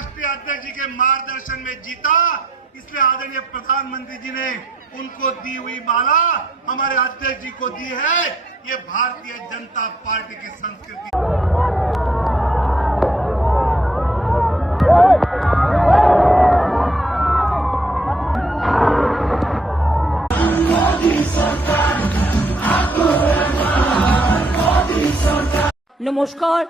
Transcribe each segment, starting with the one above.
राष्ट्रीय अध्यक्ष जी के मार्गदर्शन में जीता, इसलिए आदरणीय प्रधानमंत्री जी ने उनको दी हुई माला हमारे अध्यक्ष जी को दी है। ये भारतीय जनता पार्टी की संस्कृति। नमस्कार,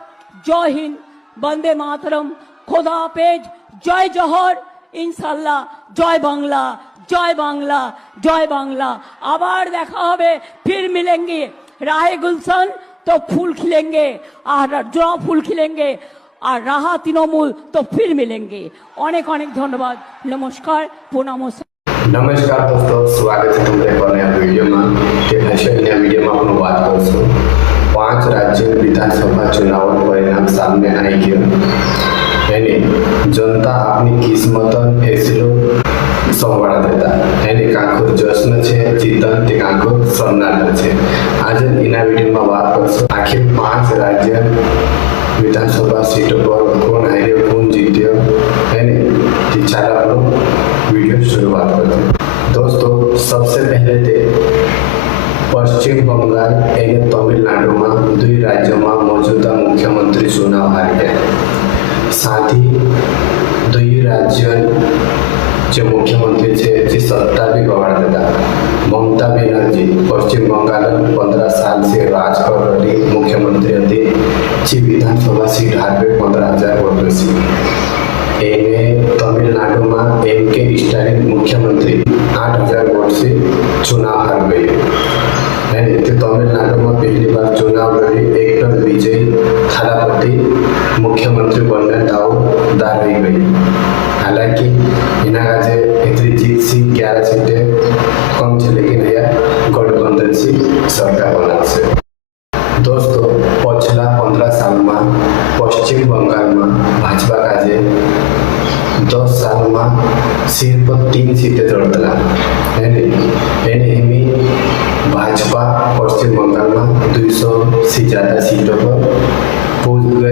जय हिंद, वंदे मातरम, खुदा हाफेज, जय जौहर, इंशाल्लाह, जय बांग्ला, जय बांग्ला, जय बांग्ला। आबार देखा होबे, फिर मिलेंगे। राहे गुलशन तो फूल खिलेंगे और जो फूल खिलेंगे और राहा तृणमूल तो फिर मिलेंगे। अनेक अनेक धन्यवाद। नमस्कार, प्रणाम। नमस्कार दोस्तों, स्वागत है तुम्हारे एक नया वीडियो में। के भाषा नया वीडियो में अपन बात करसो 5 राज्य विधानसभा चुनाव परिणाम सामने आई गया। जनता अपनी किस्मत फैसलो संभाड़ा देता कांको जश्न छे, जीतन ते कांको सन्नाटा छे। आज इना वीडियो में बात करसो आखिर 5 राज्य विधानसभा सीटों पर कौन आए, कौन जीत्यो है। चलो आप लोग वीडियो शुरुआत करते हैं। दोस्तों, सबसे पहले थे पश्चिम बंगाल और तमिलनाडु में 2 राज्यों में मौजूदा मुख्यमंत्री चुनाव हार गया। साथ ही 2 राज्यों जो मुख्यमंत्री थे जी सत्ता भी गवाड़ देता। ममता बनर्जी पश्चिम बंगाल 15 साल से राज कर रही मुख्यमंत्री थी, जी विधानसभा सीट हार गई 15,000 वोटों से। तमिलनाडु में एम.के. स्टालिन मुख्यमंत्री 8,000 वोट से चुनाव हार गई है। तमिलनाडु में पहली बार चुनाव लड़ी एक विजय थालापति मुख्यमंत्री बनने दावेदार रही गई। हालांकि इन्हें इतनी जीत सी 11 सीटें कम थे, लेकिन यह गठबंधन सी सरकार बना से। दोस्तों, पिछला 15 साल में पश्चिम बंगाल में भाजपा का 10 साल में सिर्फ 3 सीटें जोड़ता है। भाजपा पश्चिम बंगाल में 200 से ज्यादा सीटों पर पहुंच गई।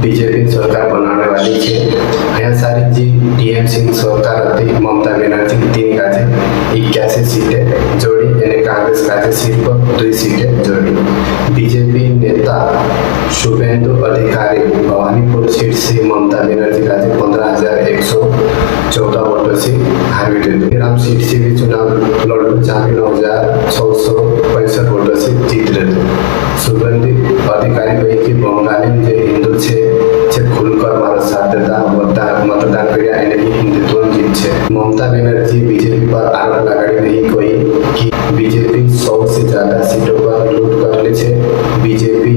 बीजेपी सरकार बनाने वाली है। यहाँ सारी जी टीएमसी सरकार थी। ममता बनर्जी 3 का 81 सीटें जोड़ी, कांग्रेस का सिर्फ 2 सीटें जोड़ी। बीजेपी नेता शुभेंदु अधिकारी भवानीपुर सीट से ममता बनर्जी का 15,114 वोटों से हार गए। राम सीट से भी चुनाव लड़ू, जहाँ 9,665 वोटों से जीत रहे थे। शुभेंदु अधिकारी कही कि बंगाली जो हिंदू छे खुलकर मारो साथ देता मतदान कर हिंदुत्व जीत छे। ममता बनर्जी बीजेपी पर आरोप लगाई रही कोई कि बीजेपी 100 से ज्यादा सीटों पर लूट कर ली छे। बीजेपी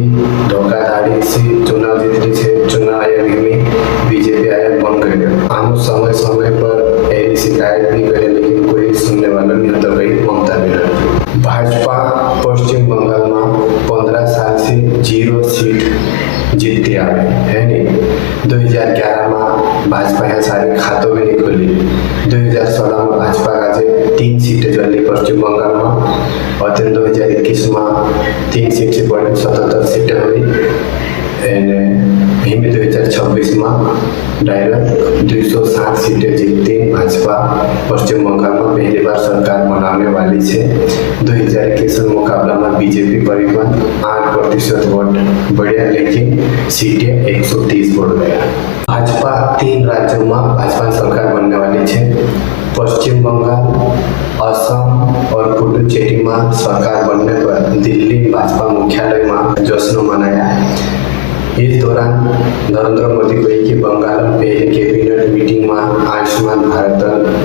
धोखाधड़ी से चुनाव जीत ली छे। चुनाव आयोग में बीजेपी आयोग बन गए। आम समय समय पर ऐसी शिकायत भी करे, लेकिन कोई सुनने वाला नहीं होता। गई ममता बनर्जी। भाजपा पश्चिम बंगाल में 15 साल से 0 सीट जीतती आ रही है। 2011 में भाजपा यहाँ सारे खातों में नहीं खोली। 2016 में भाजपा का 3 सीटें चली पश्चिम बंगाल में, और 2021 में 3 सीट से बढ़कर 77 सीटें हुई। 2026 में डायरेक्ट 260 सीटें जीतती भाजपा पश्चिम बंगाल में पहली बार सरकार बनाने वाली है। 2021 मुकाबला में बीजेपी करीबन 8% वोट बढ़िया, लेकिन सीटें 130 बढ़ गया। भाजपा 3 राज्यों में भाजपा सरकार बनने वाली है। पश्चिम बंगाल, असम और पुडुचेरी में सरकार बनने पर दिल्ली भाजपा मुख्यालय में जश्न मनाया। इस दौरान नरेंद्र मोदी कही कि बंगाल में पहले कैबिनेट मीटिंग में आयुष्मान भारत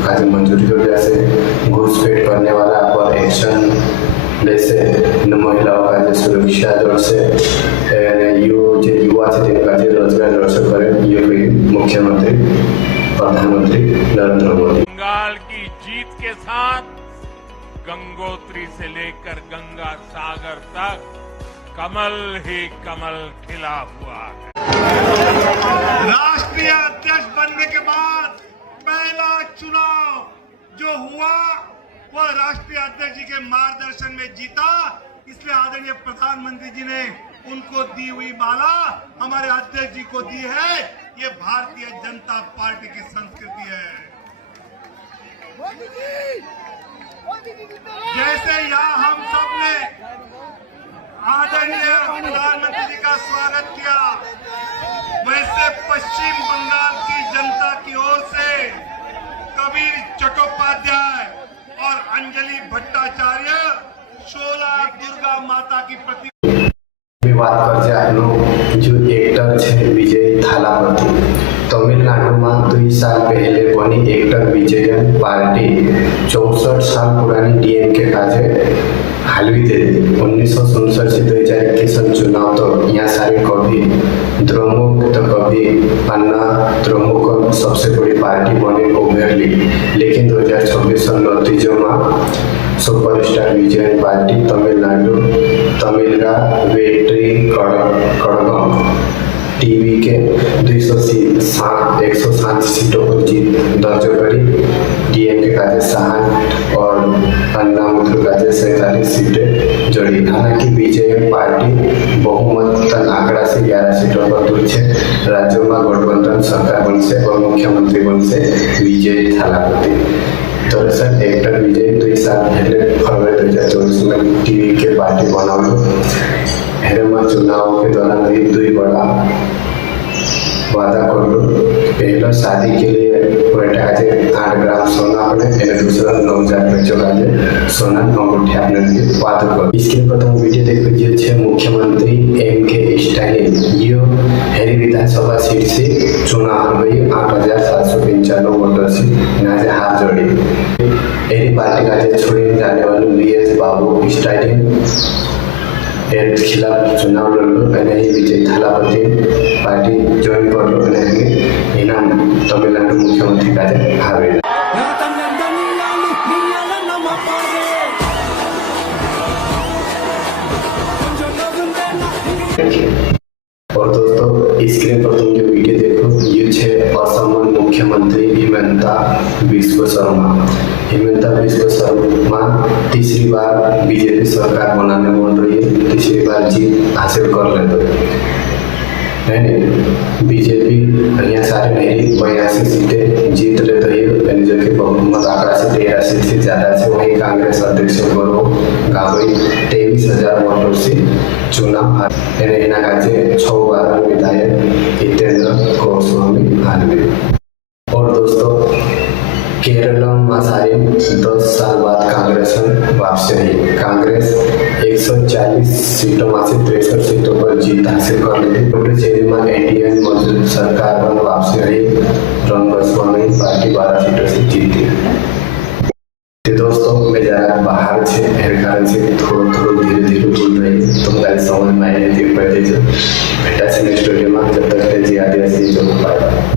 का मंजूरी हो गया से घुसपैठ करने वाला पर एक्शन जैसे महिलाओं का सुरक्षा जोर से युवा से रोजगार जोर से करे मुख्यमंत्री प्रधानमंत्री नरेंद्र मोदी। बंगाल की जीत के साथ गंगोत्री से लेकर गंगा सागर तक कमल ही कमल खिला हुआ है। राष्ट्रीय अध्यक्ष बनने के बाद पहला चुनाव जो हुआ वह राष्ट्रीय अध्यक्ष जी के मार्गदर्शन में जीता, इसलिए आदरणीय प्रधानमंत्री जी ने उनको दी हुई माला हमारे अध्यक्ष जी को दी है। ये भारतीय जनता पार्टी की संस्कृति है। जैसे यहाँ हम सब ने आदरणीय प्रधानमंत्री जी का स्वागत किया, वैसे पश्चिम बंगाल की जनता की ओर से कबीर चट्टोपाध्याय और अंजलि भट्टाचार्य 16 दुर्गा माता की प्रति વાત કરજે આજનો જો એક્ટર છે વિજય થાલાપતિ તમિલનાડુમાં 2 સાલ પહેલે બની એક્ટર વિજયન પાર્ટી 64 साल पुरानी डीएमके काजे हालवी दे 1967 से 2021 चुनाव तो यहाँ सारे कभी द्रमुक तो कभी अन्ना द्रमुक सबसे बड़ी पार्टी बनी उभरली, लेकिन 2026 नतीजों में superstar Vijayan party Tamil Nadu Tamilaga Vettri Kazhagam TV के 107 सीटों पर जीत दर्ज करी। डीएमके काजे 60 और अन्ना मुद्र काजे 47 सीटें जोड़ी। हालांकि बीजेपी पार्टी बहुमत आंकड़ा से 11 सीटों पर दूर है। राज्यों में गठबंधन सरकार बनसे और मुख्यमंत्री बनसे विजय थालापति। दरअसल एक्टर विजय 2 साल पहले फरवरी 2024 में टीवी के पार्टी बनावल हेरेमा चुनाव के दौरान भी 2 बड़ा वादा करलो। पहला शादी के लिए बेटा आज 8 ग्राम सोना अपने दूसरा 9000 बच्चों का सोना अंगूठी अपने वादा कर। इसके प्रथम वीडियो देखो जो है मुख्यमंत्री एमके स्टालिन यो हेरी विधानसभा सीट से चुनाव गई 8795 वोटों से नाजे हाथ जोड़ी। एरी पार्टी का छोड़ी जाने वाले बीएस बाबू स्टालिन के खिलाफ चुनाव लड़ो मैंने विजय थालापति पार्टी ज्वाइन कर लो मैंने इनाम तमिलनाडु मुख्यमंत्री का हावे। और दोस्तों स्क्रीन पर तुम जो वीडियो देखो ये है असम मुख्यमंत्री हिमंता बिस्व शर्मा। हिमंता बिस्व शर्मा तीसरी बार बीजेपी सरकार बनाने बोल रही है, तीसरी बार जीत हासिल कर लेते है। बीजेपी यहाँ सारे नहीं 82 सीटें जीत लेते है, जो कि बहुमत आंकड़ा से 13 सीट से ज्यादा से। वही कांग्रेस अध्यक्ष गौरव गावई 23,000 वोटों से चुनाव हारे। 6 बार विधायक हितेंद्र गोस्वामी हारे। और दोस्तों केरल में सारी 10 साल बाद कांग्रेस वापसी रही। कांग्रेस 140 सीटों में से 63 सीटों पर जीत हासिल कर ली। पुडुचेरी में एनडीए मौजूद सरकार पर वापसी रही। रंगस्वामी पार्टी 12 सीटों से जीती। तो दोस्तों मैं जरा बाहर से कारण से थोड़ा धीरे धीरे बोल रही है, तुम गाइस समझ में आए देख पाए। बेटा से नेक्स्ट वीडियो में जब तक आदिवासी जो पाए।